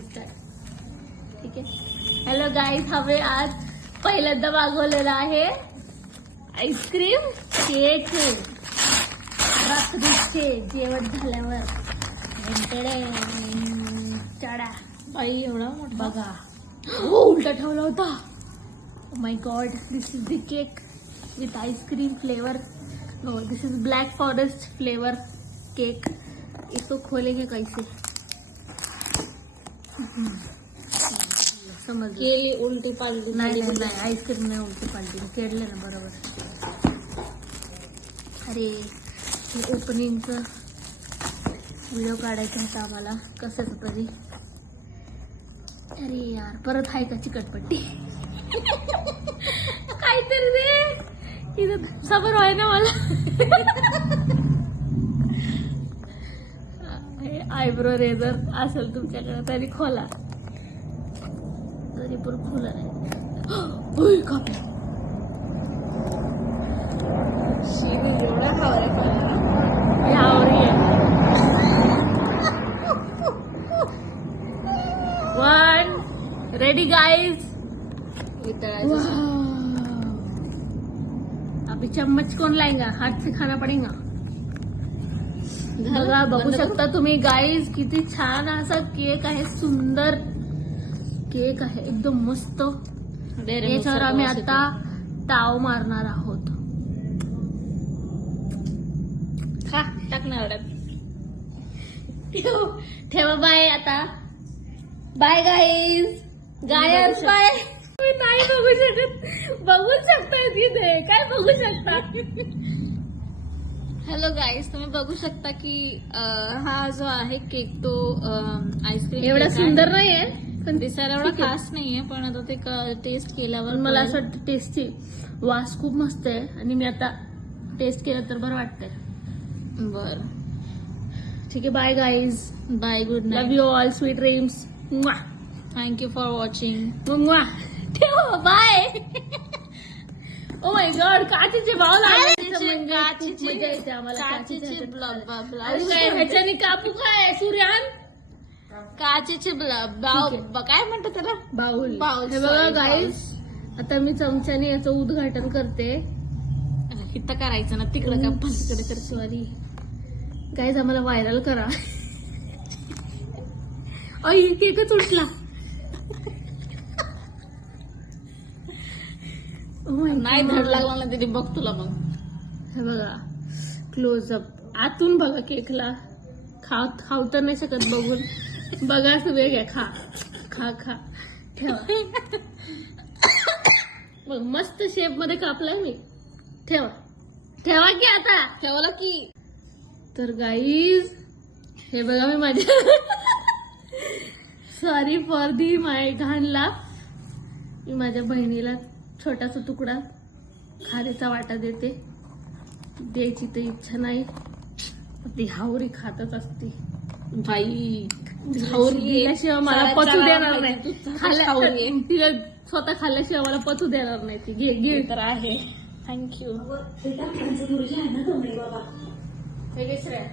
ठीक आहे. Hello guys, हवे आज पहिल्यांदा मागवलेला आहे आईस्क्रीम केक रात्रीचे जेवण झाल्यावर. चढा बाई एवढा मोठा बघा. उलटा ठेवला होता. My god, this is the cake with ice cream flavour. No, this is black forest flavour cake. इसको खोलेंगे कैसे समज केली उलटी पाडली. नाही नाही नाही, आईस्क्रीम नाही उलटी पालटी, केलं ना बरोबर. अरे हे ओपनिंगचं व्हिडिओ काढायचा होता आम्हाला कसं तरी. अरे यार, परत आहे का चिकटपट्टी काहीतरी रे इथं सबर व्हाय ना मला. आयब्रो रेझर असेल तुमच्याकडे तरी खोला, तरी पण खुला नाही. कापला. एवढा खावा यावरी वन रेडी गाइस. अभी चम्मच कौन लाएगा, हाथ से खाना पड़ेगा. बघा, बघू शकता तुम्ही गाईज किती छान असा केक आहे. सुंदर केक आहे, एकदम मस्त. याच्यावर आम्ही आता ताव मारणार आहोत. खा टाकणार. ठेवा बाय. आता बाय गाईज. Guys bye. तुम्ही नाही बघू शकत, बघू शकता तिथे काय बघू शकता. हॅलो गाईज, तुम्ही बघू शकता की हा जो आहे केक तो आईस्क्रीम एवढा सुंदर नाहीये पण दिसायला एवढा खास नाहीये, पण आता ते टेस्ट केल्यावर पण मला असं वाटतं टेस्टची वास खूप मस्त आहे. आणि मी आता टेस्ट केलं तर बरं वाटतंय. बर ठीक आहे. Bye guys. Bye, good love night, you all sweet dreams. Thank you for watching. ठेव बाय. ओ माय गॉड, काचेचे भाव ह्याच्याने कापू काय सूर्यान. काचेचे काय म्हणतात त्याला, बाउल. बाउल. हे बघा गाईज, आता मी चमच्याने याचं उद्घाटन करते. इथं करायचं ना, तिकडं का पलीकडे कर. सॉरी गाईज, आम्हाला व्हायरल करा. आई केकच उठला. नाही धड लागला ना तरी बघ तुला. मग हे बघा क्लोजअप आतून बघा केकला. खाऊ तर नाही शकत बघून. बघा असं वेगळं. खा खा खा. ठेवा. मग मस्त शेप मध्ये कापलाय मी. ठेवा ठेवा की आता ठेवलं की. तर गाईज हे बघा, मी माझ्या सॉरी फॉर दी माय घाणला. मी माझ्या बहिणीला छोटासा तुकडा खारीचा वाटा देते. द्यायची तर इच्छा नाही, ती हावरी खातच असते. बाई हावरी दिल्याशिवाय मला पचू देणार नाही. हावरी आहे. तिला स्वतः खाल्ल्याशिवाय मला पचू देणार नाही ती. घे तर आहे. थँक्यू. हे श्रेय